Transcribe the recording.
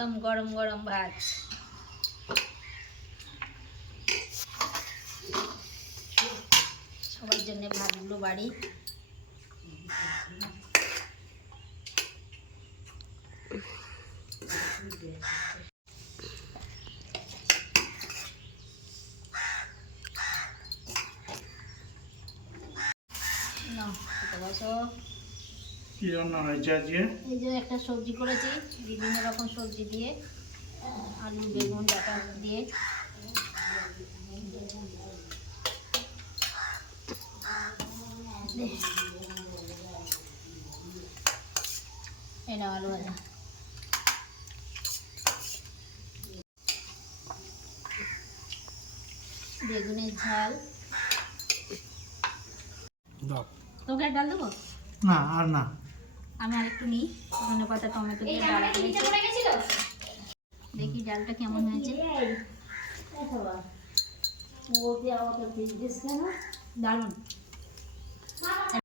একদম গরম গরম ভাত। সবার জন্য ভাতগুলো বাড়ি। কি রান্না হয়েছে আজকে? এই যে একটা সবজি করেছি বিভিন্ন রকম সবজি দিয়ে, আলু বেগুন ডাটা দিয়ে। এই নাও আলু ভাজা। বেগুনের ঝাল। তোকে ডাল দেবো? না আর না, আমি আরেকটু নিই। ধনে পাতা টমেটো দিয়ে ডাল করেছি। দেখি ডালটা কেমন হয়েছে। দারুণ।